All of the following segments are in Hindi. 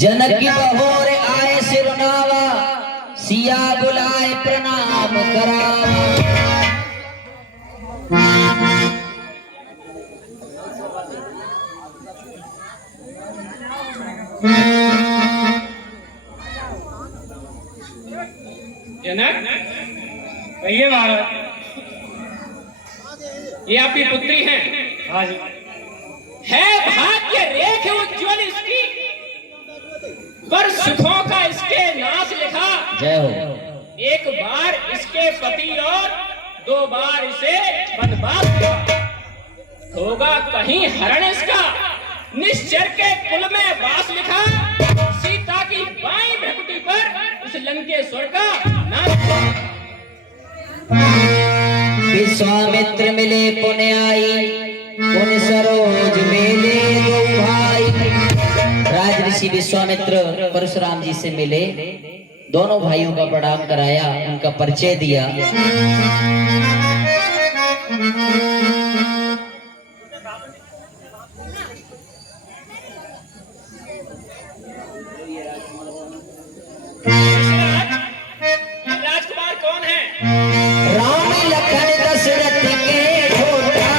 जनक की बहोर आए सिरनावा, सिया बुलाए प्रणाम करावा। जनक कहिए महाराज, ये आपकी पुत्री हैं? हाँ जी। है भाग्य रेख उज्ज्वल इसकी, पर सुखों का इसके नाश लिखा। जय हो। एक बार इसके पति और 2 बार इसे बदमाश होगा कहीं हरण इसका। निश्चर के कुल में वास लिखा, सीता की बाई भ्रकुटी पर उस लंकेश्वर का नाम। विश्वामित्र मिले पुण्य आई, पुण्य सरोज मेले दो भाई। राज ऋषि विश्वामित्र परशुराम जी से मिले, दोनों भाइयों का प्रणाम कराया, उनका परिचय दिया। राजकुमार कौन है? राम लखन दशरथ के छोटा,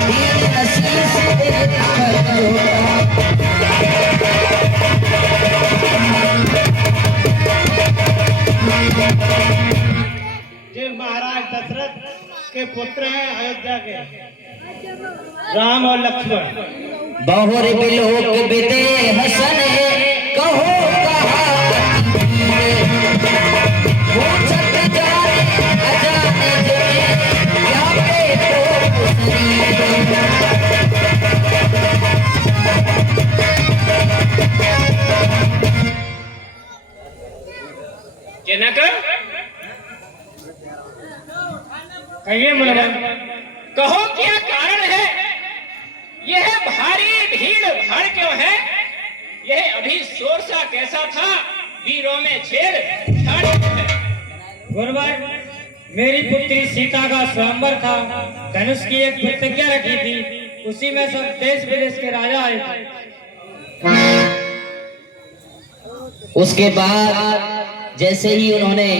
दीन आशीष दिल खजोटा। ये महाराज दशरथ के पुत्र हैं, अयोध्या के राम और लक्ष्मण। बहुर बिलोक बिदे हसन कहो कहा, पूछत जाने अजाने जुने, क्या पे जनक कहिए मुनिवर, कहो क्या कारण है? यह भारी भीड़ भाड़ क्यों है? यह अभी शोर सा कैसा था, वीरों में छेड़ गुरुवर, मेरी पुत्री सीता का स्वयंवर था। धनुष की एक प्रतिज्ञा रखी थी, उसी में सब देश विदेश के राजा आए थे। उसके बाद जैसे ही उन्होंने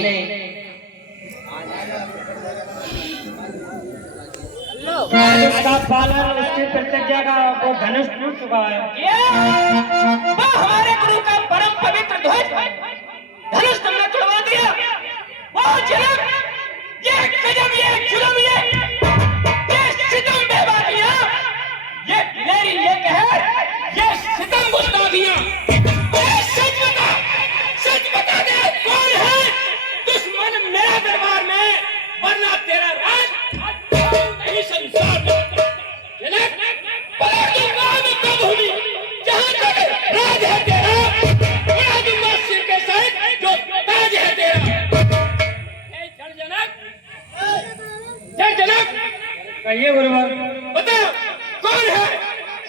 उसका पालन, उसकी प्रतिज्ञा का वो धनुष टूट चुका है। वो हमारे गुरु का परम पवित्र ध्वज धनुष तुमने तोड़वा दिया। वो जनक, ये गजब, ये जुल्म, ये सितम बेबाकियां, ये दिलेरी, ये कहर, ये सितम गुस्ताखियां। सच बता दे, कौन है दुश्मन मेरा दरबार में, वरना तेरा राज नहीं संसार में। जनक, बता दूंगा मैं कब हुई, जहां तक राज है तेरा, बता दूंगा सिर के सहित जो ताज है तेरा। चल जनक, चल जनक, कहिए गुरुवर, बता कौन है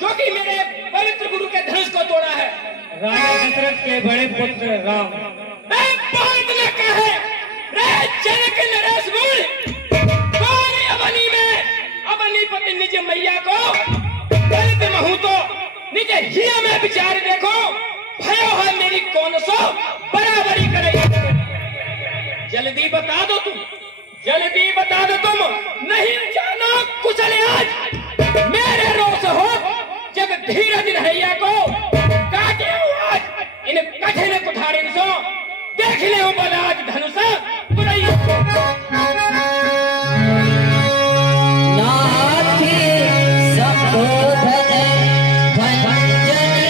जो कि मेरे पवित्र गुरु के धनुष को तोड़ा है? राजा दशरथ के बड़े पुत्र राम। बात न कहे रे जनक नरेश मूल, कौन अवनी में अपनी पति निज मैया को दलित महू तो निज हिया में विचार देखो, भयो है मेरी कौन सो बराबरी करे। जल्दी बता दो तुम, जल्दी बता दो तुम, नहीं जानो कुशल आज मेरे रोष हो जब धीरज रहिया को काटे आज इन कठिन कुठारिन सो देख ले बलाज धनुष तुरैया। नाथी संबोधन भंजनी,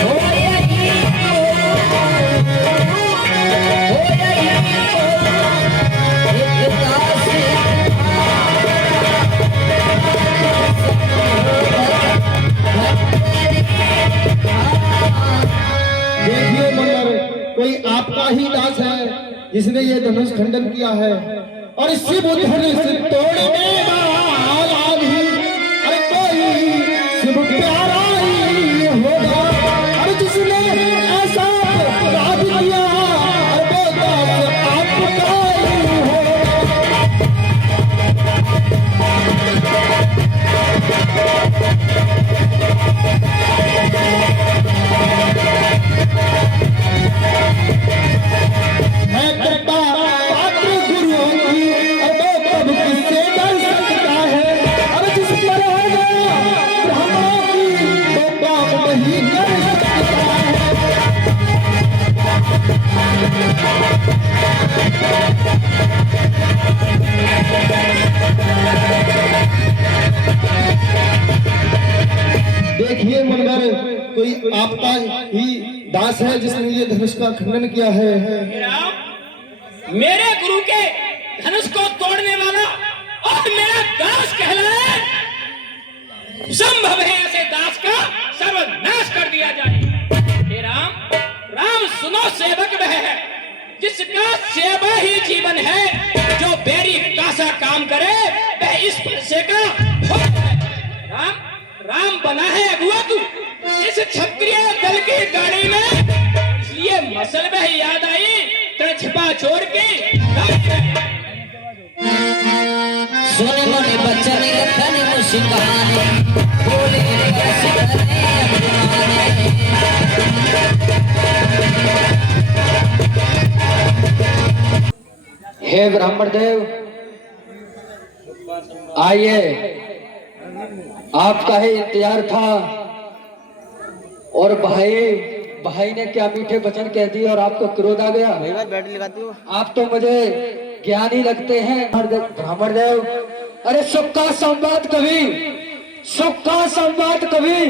होयई एकदास देखिए मगर कोई आपका ही दास है जिसने ये धनुष खंडन किया है, और इसी वो धनुष तोड़ने वाला भी अरे कोई शिव प्यारा ही होगा, और जिसने ऐसा अपराध किया वो दास आपका ही होगा। दास है जिसने ये धनुष का खंडन किया है। मेरे गुरु के धनुष को तोड़ने वाला और मेरा दास कहलाए, संभव है ऐसे दास का सर्वनाश कर दिया जाए। हे राम, राम सुनो, सेवक वह है जिसका सेवा ही जीवन है, जो बेरी का सा काम करे वह इस पैसे का भोग है। राम, राम बना है अगुआ तू इस क्षत्रिय दल की गाड़ी में, इसलिए मसल में याद आई तेरा छिपा छोड़ के सुन मोरे बचन लखन मुस्काने, बोले बरस करे अभिमाने। हे ब्राह्मण देव, आइए, आपका ही इंतजार था। और भाई ने क्या मीठे वचन कह दिए और आपको क्रोध आ गया। आप तो मुझे ज्ञानी लगते हैं ब्राह्मण देव। अरे सुख का संवाद कभी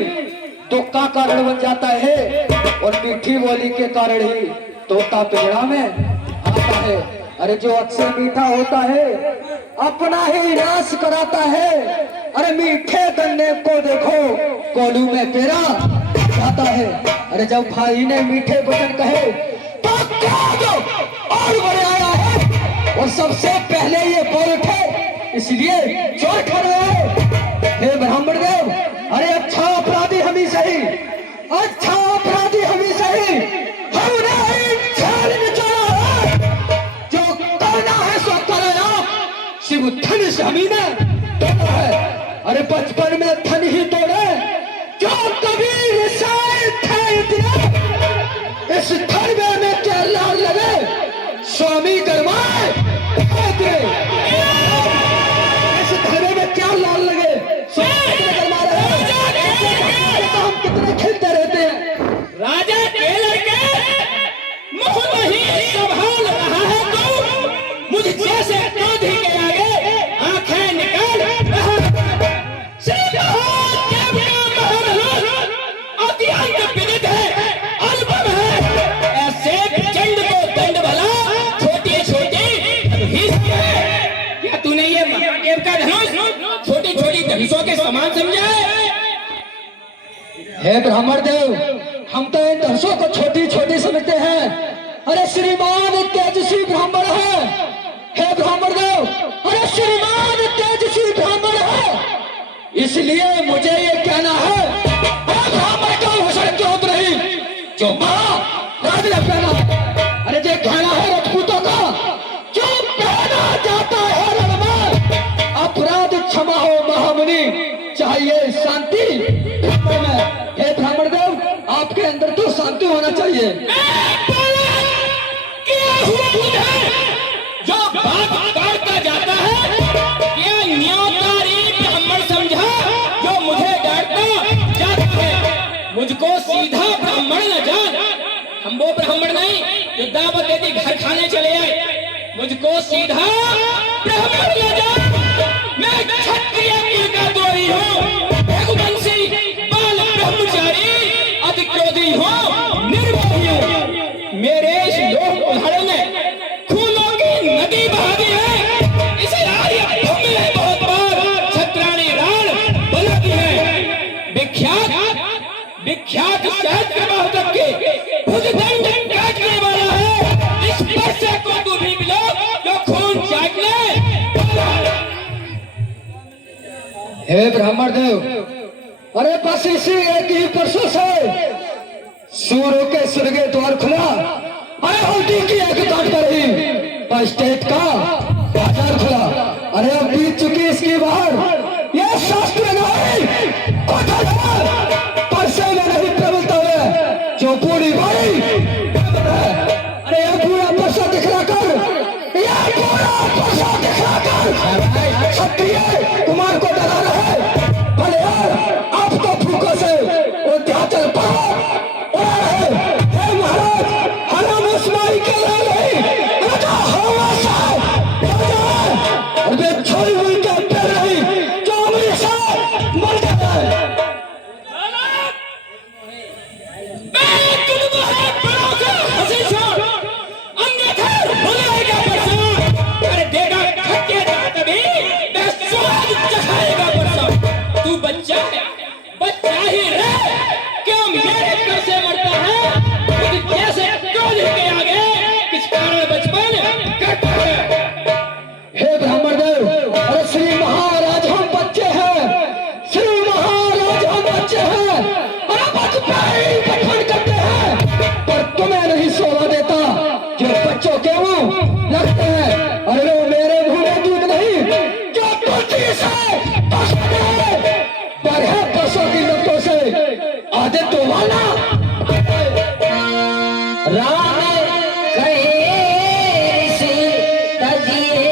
दुख का कारण बन जाता है, और मीठी बोली के कारण ही तोता पिंजरा में आता है। अरे जो अक्सर मीठा होता है अपना ही नाश कराता है। अरे मीठे गन्ने को देखो कोलू में पेरा जाता है। अरे जब भाई ने मीठे वचन कहे तो क्रोध और बढ़ आया है, और सबसे पहले ये बोल उठे, इसलिए चोर खड़े हैं। हे ब्राह्मण देव, अरे अच्छा अपराधी हम ही सही, अच्छा अपराधी हम ही सही, हमने ही छाल निचोड़ा है। जो करना है सो करो, शिव धन से हमी ने तोड़ा है। अरे बचपन में धन ही तोड़े, जो कभी रिसाए थे इतने, इस धन में क्या लाल लगे, स्वामी गरमाए इस धन में क्या लाल लगे, स्वामी गरमा रहे। तो हम कितने खिलते रहते हैं। राजा के लड़के मुख नहीं संभाल रहा है तू, मुझ जैसे क्रोधी के आगे आंखें निकाल रहा। अत्यंत पीड़ित है, अल्पम है, ऐसे चंड को दंड भला, छोटी छोटी क्या तूने ये महादेव का धनुष छोटी छोटी धनुषों के समान समझा है? हे ब्राह्मण देव, हम तो इन धनुषों को छोटी छोटी समझते हैं। अरे श्रीमान तेजस्वी ब्राह्मण है। हे ब्राह्मण देव, अरे श्रीमान तेजस्वी ब्राह्मण है, इसलिए मुझे ये कहना है, ब्राह्मण का भूषण क्यों उतरी जो मां राज ने पहना। अरे ये कहना है राजपूतों का, क्यों पहना जाता है रण में। अपराध क्षमा हो महामुनि, चाहिए शांति में। हे ब्राह्मण देव, आपके अंदर तो शांति होना चाहिए। जो बात काटता जाता है, क्या न्योतारी ब्राह्मण समझा जो मुझे डांटता जाता है। मुझको सीधा ब्राह्मण न जान, हम वो ब्राह्मण नहीं जो दावत देती घर खाने चले आए। मुझको सीधा ब्राह्मण न जान, मैं क्षत्रिय कुल का द्रोही हूँ, रघुवंशी बाल ब्रह्मचारी, अति क्रोधी हूँ, निर्मोही हूँ। मेरे इस लोह कुल्हाड़े ने खूनों की नदी बहा दी है। इसे हमने बहुत बार छत्राणी राण बना दी है। विख्यात शहद के बाहर के भुजदंड काटने वाला है। इस पैसे को तू भी मिलो जो खून चाट ले। हे ब्राह्मण देव, अरे बस इसी एक ही परसों से सूरों के सुर के द्वार खुला। अरे होती की एक काट कर ही स्टेट का बाजार खुला। अरे अब बीत चुकी इसकी बाहर, यह शास्त्र नहीं परसे में नहीं प्रबलता हुए जो पूरी बारी। अरे यह पूरा परसा दिखला कर, यह पूरा परसा दिखला कर क्षत्रिय कुमार को डरा रहे। भले आप तो फूकों से उद्याचल पड़ो। हे महाराज, हराम इस्माइल के लिए नहीं, राजा हवा साहब और वे छोड़ी हुई के पैर नहीं जो हमेशा मर जाता है। मैं बच्चा ही रहे, क्यों मेरे घर से मरता है? खुद जैसे क्रोध के आगे किस कारण बचपन कटता है? हे ब्राह्मण देव, अरे श्री महाराज हम बच्चे हैं, श्री महाराज हम बच्चे हैं, अरे बचपन करते हैं, पर तुम्हें नहीं शोभा देता जो बच्चों के मुंह लगते हैं। अरे वो मेरे मुंह में दूध नहीं जो तुलसी से पर है पशुओं की लतों से आदित्य वाला। राम कहे ऋषि तजिए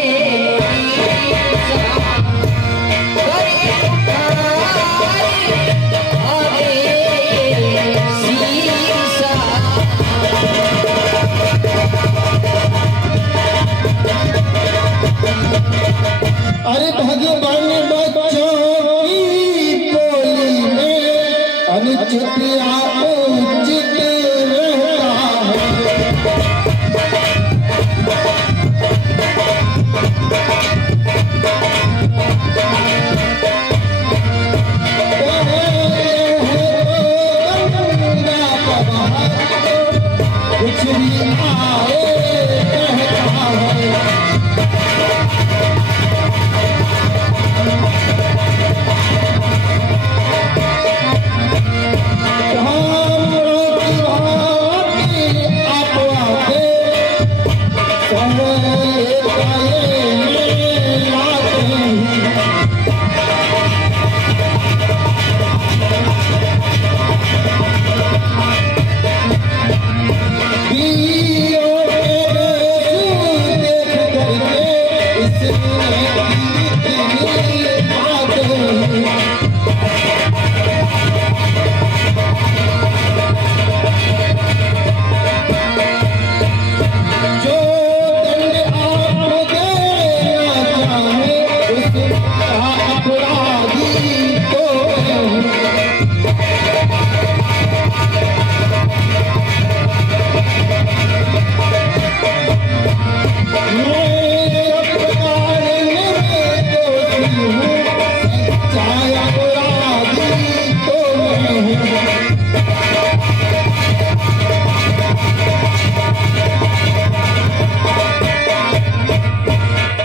अरे भगवान बच्चों की बोली में अनुचित उचित रहता है। कुछ भी आए कहता है।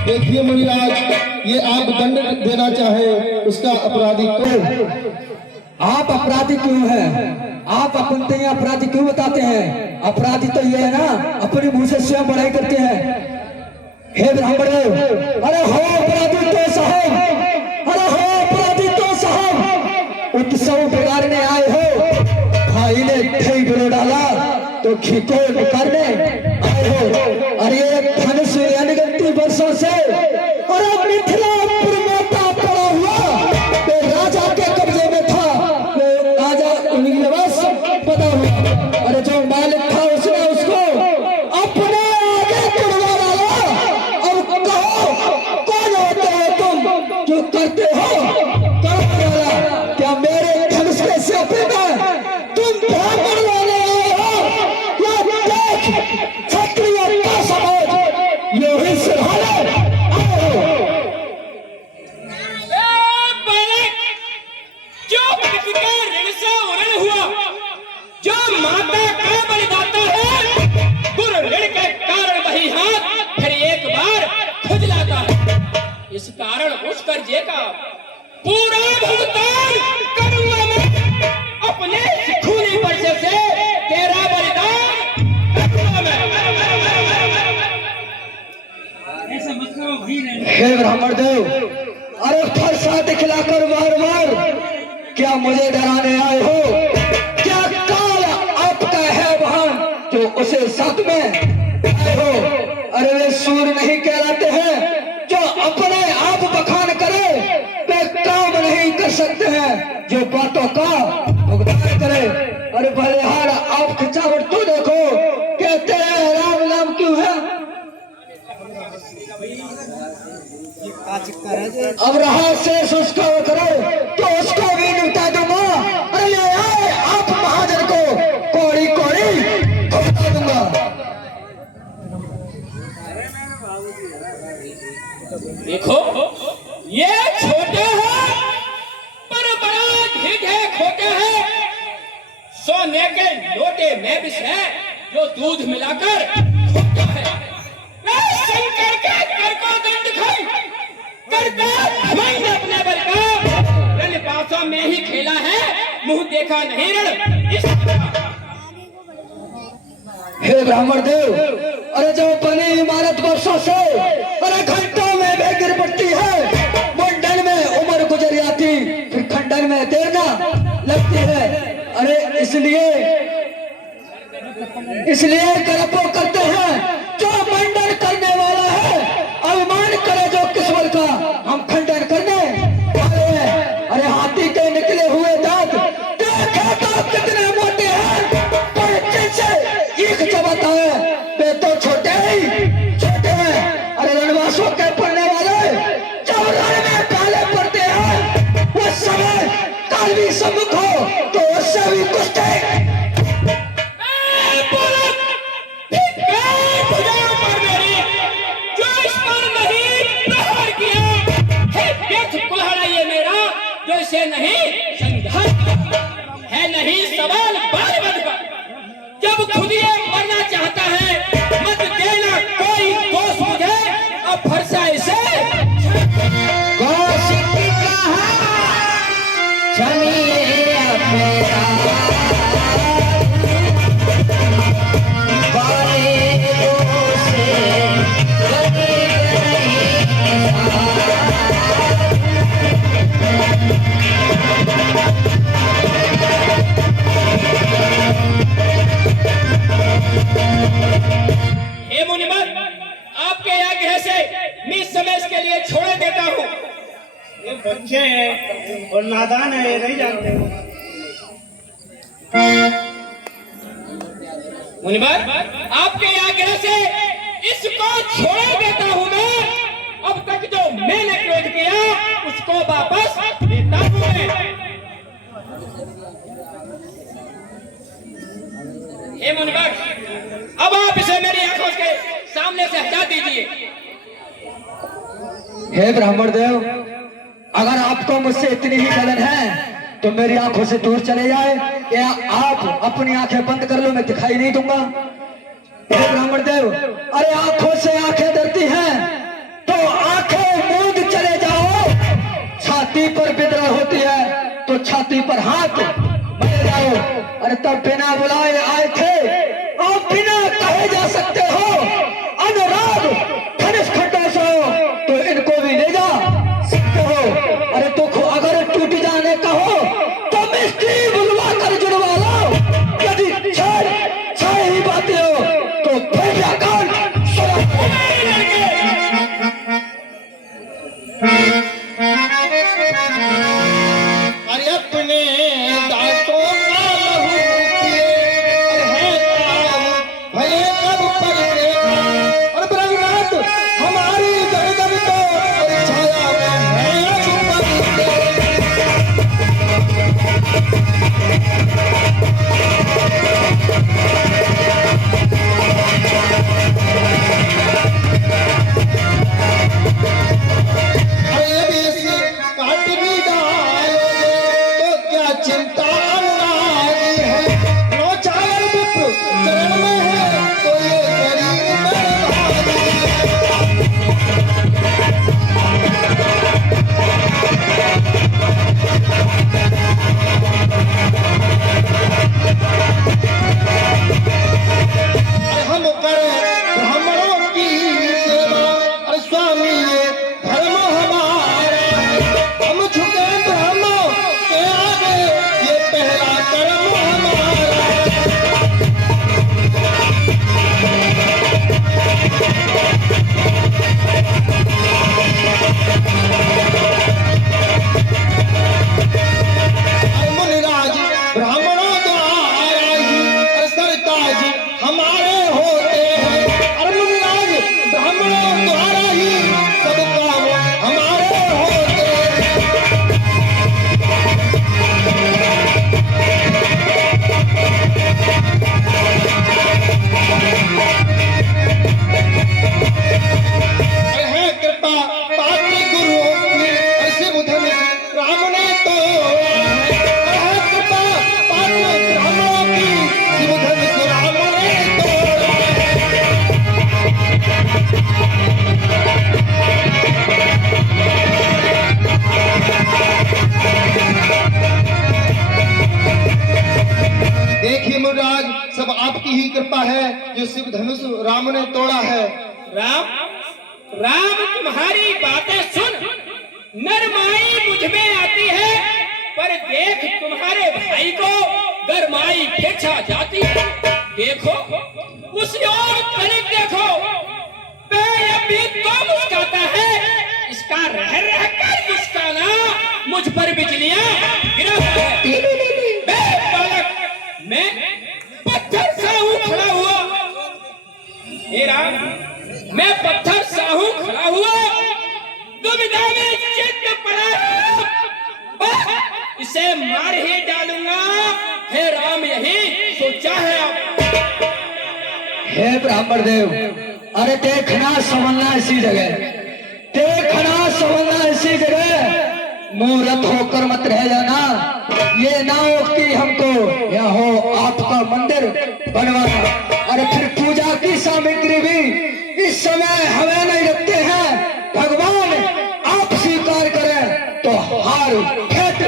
देखिए मुनिराज, ये आप दंड देना चाहे उसका अपराधी कौन? आप अपराधी क्यों हैं? आप अपने अपराधी क्यों बताते हैं? अपराधी तो ये है ना, अपने मुंह से स्वयं बड़ाई करते हैं। हे ब्राह्मण, अरे हो अपराधी तो साहब, अरे हो अपराधी तो साहब, उत्सव बिगाड़ने आए हो, भाई ने ढेई गिरो डाला तो खिकोड़ करने आए हो। अरे ये धनुष अनगिनती वर्षों से और मिथिलापुर में पड़ा हुआ तो राजा के कब्जे में था, वो राजा उन्हीं वर्ष पता हुआ। अरे जो मालिक था उसने उसको अपने आगे तुड़वा डाला। अब कहो कौन होते हो तुम जो करते हो करने वाला? क्या मेरे धनुष के स्यापे में तुम ब्राह्मण वाले आए हो या देख क्षत्रिय का समाज ये ही सिरहाने आए हो? जो पिता का ऋण से उरण हुआ, जो माता का बलिदाता है, गुरु ऋण के कारण वही हाथ फिर एक बार खुजलाता है। इस कारण उस कर्जे का पूरा भुगतान करूंगा मैं, अपने खूनी पर्चे से तेरा बलिदान करूंगा मैं। हे ब्राह्मण देव, अरे फरसा दिखलाकर बार बार क्या मुझे डराने आए हो? क्या काल आपका है वहां जो उसे साथ में आए हो? अरे वे सूर नहीं कहलाते हैं जो अपने आप बखान करे, वे काम नहीं कर सकते हैं जो बातों का भुगतान करे। अरे बलिहार आप खिंचावट तो देखो, कहते हैं राम नाम क्यों है? अब रहा शेष उसका वो करो तो उसको भी निपटा दूंगा। अरे ले आए आप महाजन को कोड़ी कोड़ी बता दूंगा। देखो ये छोटे हैं पर बड़ा ईश्वर का घमंड अपने बल का रण पासों में ही खेला है, मुंह देखा नहीं रण इस हे ब्राह्मण देव, अरे जो बनी इमारत वर्षों से अरे घंटों में भी गिर पड़ती है, मुंडन में उम्र गुजर जाती, फिर खंडन में देर ना लगती है। अरे इसलिए करपो करते हैं जो मंडन करने वाला है, अभिमान करे जो किस्मत का हम खंडन करने वाले हैं। अरे हाथी के निकले हुए दांत देखे तो कितने मोटे हैं, पर जिनसे ईख चबाता है वे तो छोटे हैं। अरे रणवासों के पढ़ने वाले जब रण में काले पड़ते हैं, वो समय काल भी सम्मुख हो तो उससे भी कुछ नहीं संघर्ष है, नहीं सवाल बाल बन का। जब खुद ये मरना चाहता है, मत देना कोई दोष मुझे, अब फरसा इसे बच्चे हैं और नादान है, नहीं जानते। मुनिवर, आपके आज्ञा से इसको छोड़ देता हूँ मैं। अब तक जो मैंने क्रोध किया उसको वापस देता हूँ मैं। हे मुनिवर, अब आप इसे मेरी आंखों के सामने से हटा दीजिए। हे ब्राह्मण देव, अगर आपको मुझसे इतनी ही जलन है तो मेरी आंखों से दूर चले जाए, या आप अपनी आंखें बंद कर लो, मैं दिखाई नहीं दूंगा। हे ब्राह्मण देव, अरे आंखों से आंखें डरती हैं तो आंखें मूंद चले जाओ। छाती पर बिदरा होती है तो छाती पर हाथ मारे जाओ। अरे तब बिना बुलाए आए थे और बिना कहे जा सकते हो। अनुराग धनुष खड्डा से तो इनको भी ले जा सकते हो। अरे तो अगर टूट जाने का हो तो मिस्त्री बुलवा कर जुड़वा लो। यदि छह ही बातें हो तो फिर व्याकरण अरे अपने दांतों का लहू पिए है काम भले कब पलटेगा। और ब्रह्मनाथ हमारी गर्दन को छाया में है छुपा। अरे जो शिव धनुष राम ने तोड़ा है। राम राम तुम्हारी बातें सुन नरमाई मुझ में आती है, पर देख तुम्हारे भाई को गरमाई फेंचा जाती है। देखो उस ओर तनिक देखो, अभी तो मुस्काता है, इसका रह रह कर मुस्काना मुझ पर बिजलियां गिराता है। बालक मैं पत्थर सा हूँ खड़ा हुआ, हे राम मैं पत्थर सा हूँ खड़ा हुआ, दुविधा में चित्त पड़ा है, इसे मार ही डालूंगा। हे राम यही सोचा है आप। हे ब्राह्मण देव, अरे देखना समझना इसी जगह, देखना समझना इसी जगह, मूर्त होकर मत रह जाना। ये ना हो कि हमको या हो आपका मंदिर बनवाना, अरे फिर पूजा की सामग्री भी इस समय हमें नहीं रखते हैं। भगवान आप स्वीकार करें तो हार फेंट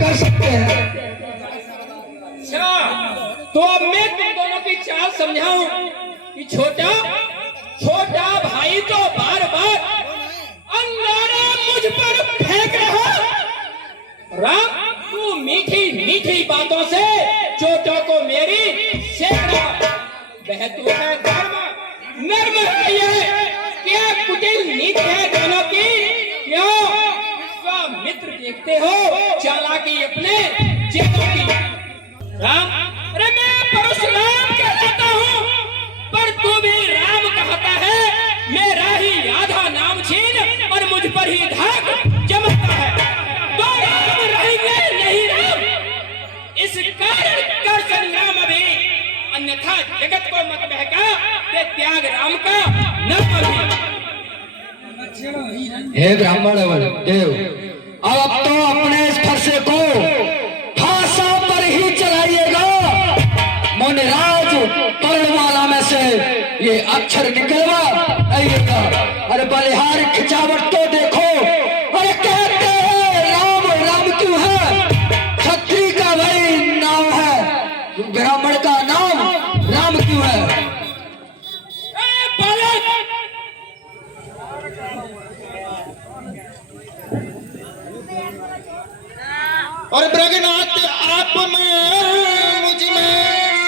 कर सकते हैं। अच्छा तो अब मैं तुम दोनों की चाल समझाऊं कि छोटा छोटा भाई तो बार बार अंगारा मुझ पर फेंक रहा। राम तू मीठी मीठी बातों से छोटा को मेरी सेक रहा। वह तू है धर्म नर्म है ये, क्या कुटिल नीति है दोनों की। क्यों विश्वामित्र देखते हो चालाकी अपने चेतों की। राम अरे मैं परशुराम कहलाता हूँ, पर तू भी राम कहता है। मेरा ही आधा नाम छीन और मुझ पर ही धाक जमता है। तो राम रहेंगे नहीं राम, इस कारण कर संग्राम अभी, अन्यथा जगत को मत बहका ते त्याग राम का न कभी। हे ब्राह्मण देव, अब तो अपने इस फरसे को फांसा पर ही चलाइएगा। मुनिराज पर्णमाला में से ये अक्षर निकलवा आइएगा। अरे बलिहार खिंचावट तो देखो, अरे कहते हैं राम राम क्यों है, क्षत्रिय का वही नाम है, ब्राह्मण का नाम राम क्यों है। और ब्रगनाथ आप में मुझ में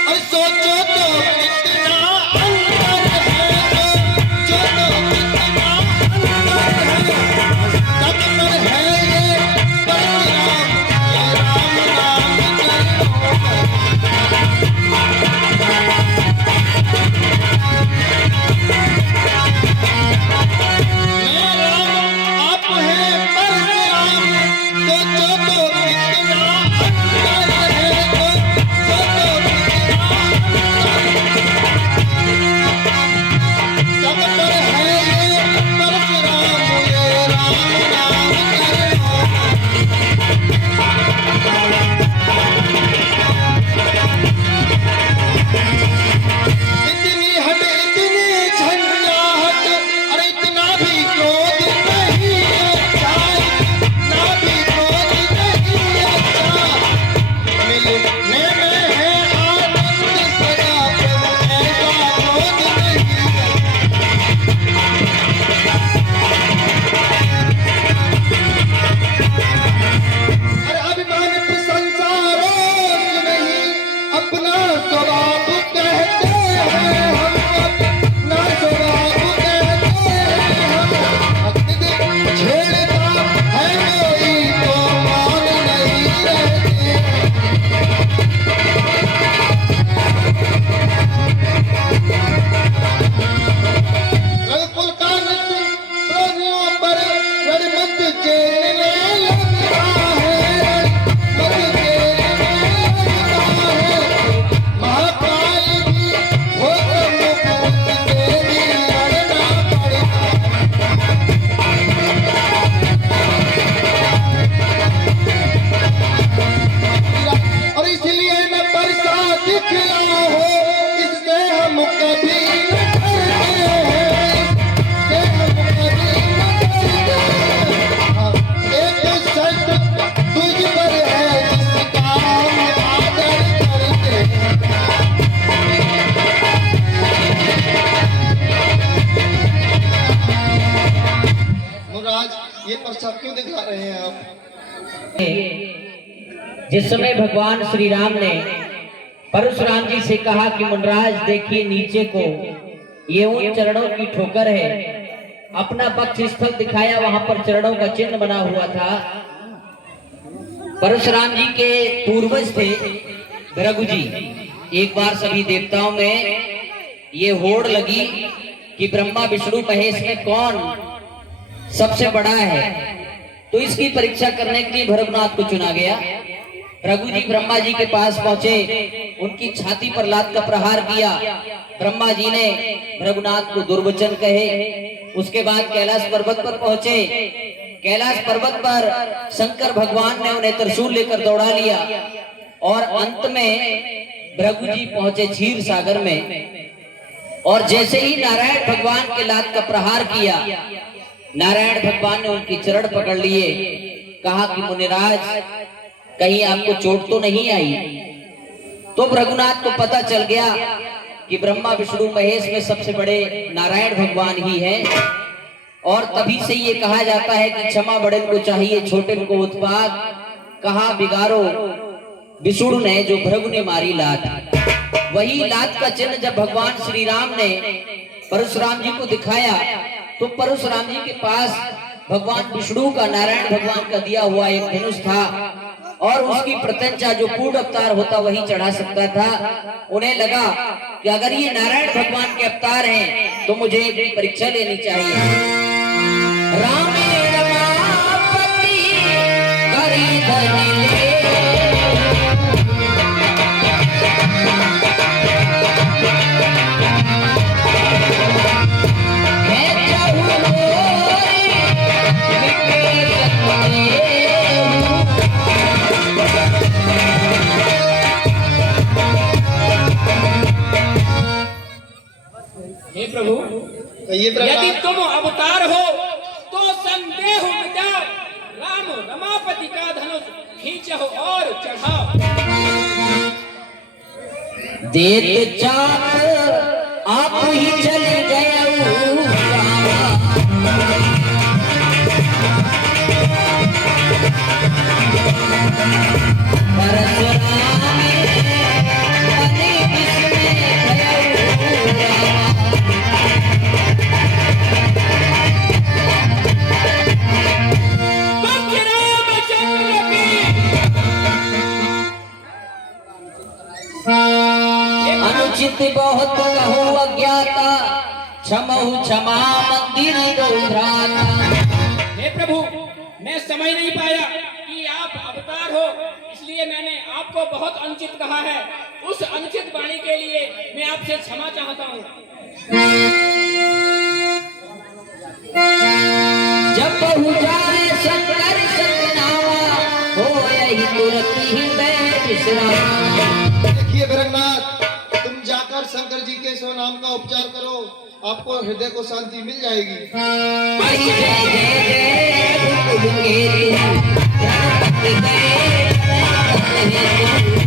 और सोचो तो कितना अंतर है, सोचो तो कितना अंतर है। तब पर है ये परशुराम, ये राम नाम आप है परशुराम, सोचो तो कितना अंतर है। मुनराज ये प्रस्ताव क्यों दिखा रहे हैं आप? जिस समय भगवान श्री राम ने परशुराम जी से कहा कि मुनराज देखिए नीचे को, ये उन चरणों की ठोकर है, अपना पक्ष स्थल दिखाया, वहां पर चरणों का चिन्ह बना हुआ था। परशुराम जी के पूर्वज थे भृगु जी। एक बार सभी देवताओं में ये होड़ लगी कि ब्रह्मा विष्णु महेश में कौन सबसे बड़ा है, तो इसकी परीक्षा करने के लिए भृगुनाथ को चुना गया। भृगु जी ब्रह्मा जी के पास पहुंचे, उनकी छाती पर लात का प्रहार किया। ब्रह्मा जी ने भृगुनाथ को दुर्वचन कहे। उसके बाद कैलाश पर्वत पर पहुंचे। कैलाश पर्वत पर शंकर भगवान ने उन्हें त्रिशूल लेकर दौड़ा लिया और अंत में भृगु जी पहुंचे क्षीर सागर में। और जैसे ही नारायण भगवान के लात का प्रहार किया, नारायण भगवान ने उनकी चरण पकड़ लिए, कहा कि मुनिराज कहीं आपको चोट तो नहीं आई। तो भृगुनाथ को पता चल गया कि ब्रह्मा विष्णु महेश में सबसे बड़े नारायण भगवान ही हैं। और तभी से ये कहा जाता है कि क्षमा बड़े को चाहिए, छोटे को उत्पाद, कहा बिगाड़ो विष्णु ने जो भृगु ने मारी लात। वही लात का चिन्ह जब भगवान श्री राम ने परशुराम जी को दिखाया, तो परशुराम जी के पास भगवान विष्णु का, नारायण भगवान का दिया हुआ एक धनुष था और उसकी प्रत्यंचा जो पूर्ण अवतार होता वही चढ़ा सकता था। उन्हें लगा कि अगर ये नारायण भगवान के अवतार हैं तो मुझे एक परीक्षा लेनी चाहिए। राम रमापति करी धन ले, हे प्रभु, ये यदि तुम अवतार हो तो संदेह मिटाओ, राम रमापति का धनुष खींचो और चढ़ाओ। देत चाप आप ही चले गए अनुचित बहुत कहूँ अज्ञाता, क्षमहु क्षमा मंदिर गौराता। हे प्रभु, मैं समझ नहीं पाया कि आप अवतार हो, इसलिए मैंने आपको बहुत अनुचित कहा है। उस अनुचित वाणी के लिए मैं आपसे क्षमा चाहता हूँ। जब बहु जाए शंकर सतनावा, हो यही तुरंत ही मैं विश्राम। देखिए भृगुनाथ, तुम जाकर शंकर जी के सो नाम का उपचार करो, आपको हृदय को शांति मिल जाएगी। जय जय जय